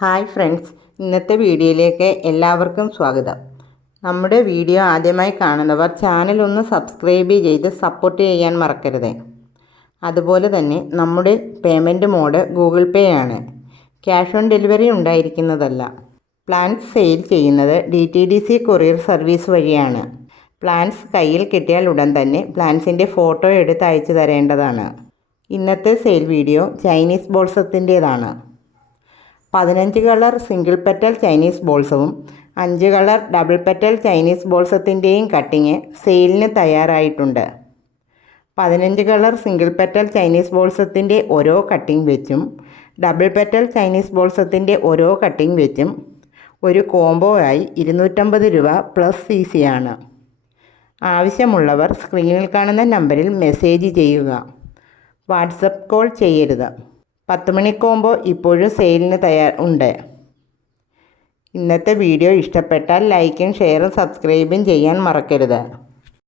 Hi friends, ഇന്നത്തെ വീഡിയോയിലേക്ക് എല്ലാവർക്കും സ്വാഗതം. നമ്മുടെ വീഡിയോ ആദ്യമായി കാണുന്നവർ ചാനൽ ഒന്ന് സബ്സ്ക്രൈബ് ചെയ്ത് സപ്പോർട്ട് ചെയ്യാൻ മറക്കരുത്. അതുപോലെ തന്നെ നമ്മുടെ പേയ്മെൻറ്റ് മോഡ് ഗൂഗിൾ പേ ആണ്. ക്യാഷ് ഓൺ ഡെലിവറി ഉണ്ടായിരിക്കുന്നതല്ല. പ്ലാൻസ് സെയിൽ ചെയ്യുന്നത് DTDC കൊറിയർ സർവീസ് വഴിയാണ്. പ്ലാൻസ് കയ്യിൽ കിട്ടിയാൽ ഉടൻ തന്നെ പ്ലാൻസിൻ്റെ ഫോട്ടോ എടുത്ത് അയച്ചു തരേണ്ടതാണ്. ഇന്നത്തെ സെയിൽ വീഡിയോ ചൈനീസ് ബോൾസത്തിൻ്റേതാണ്. 15 കളർ സിംഗിൾ പെറ്റൽ ചൈനീസ് ബോൾസവും 5 കളർ ഡബിൾ പെറ്റൽ ചൈനീസ് ബോൾസത്തിൻ്റെയും കട്ടിങ് സെയിലിന് തയ്യാറായിട്ടുണ്ട്. 15 കളർ സിംഗിൾ പെറ്റൽ ചൈനീസ് ബോൾസത്തിൻ്റെ ഓരോ കട്ടിങ് വെച്ചും ഡബിൾ പെറ്റൽ ചൈനീസ് ബോൾസത്തിൻ്റെ ഓരോ കട്ടിങ് വെച്ചും ഒരു കോംബോ ആയി 250 രൂപ പ്ലസ് CC ആണ്. ആവശ്യമുള്ളവർ സ്ക്രീനിൽ കാണുന്ന നമ്പറിൽ മെസ്സേജ് ചെയ്യുക. വാട്സപ്പ് കോൾ ചെയ്യരുത്. 10 മണി കോംബോ ഇപ്പോഴും സെയിലിന് ഉണ്ട്. ഇന്നത്തെ വീഡിയോ ഇഷ്ടപ്പെട്ടാൽ ലൈക്കും ഷെയറും സബ്സ്ക്രൈബും ചെയ്യാൻ മറക്കരുത്.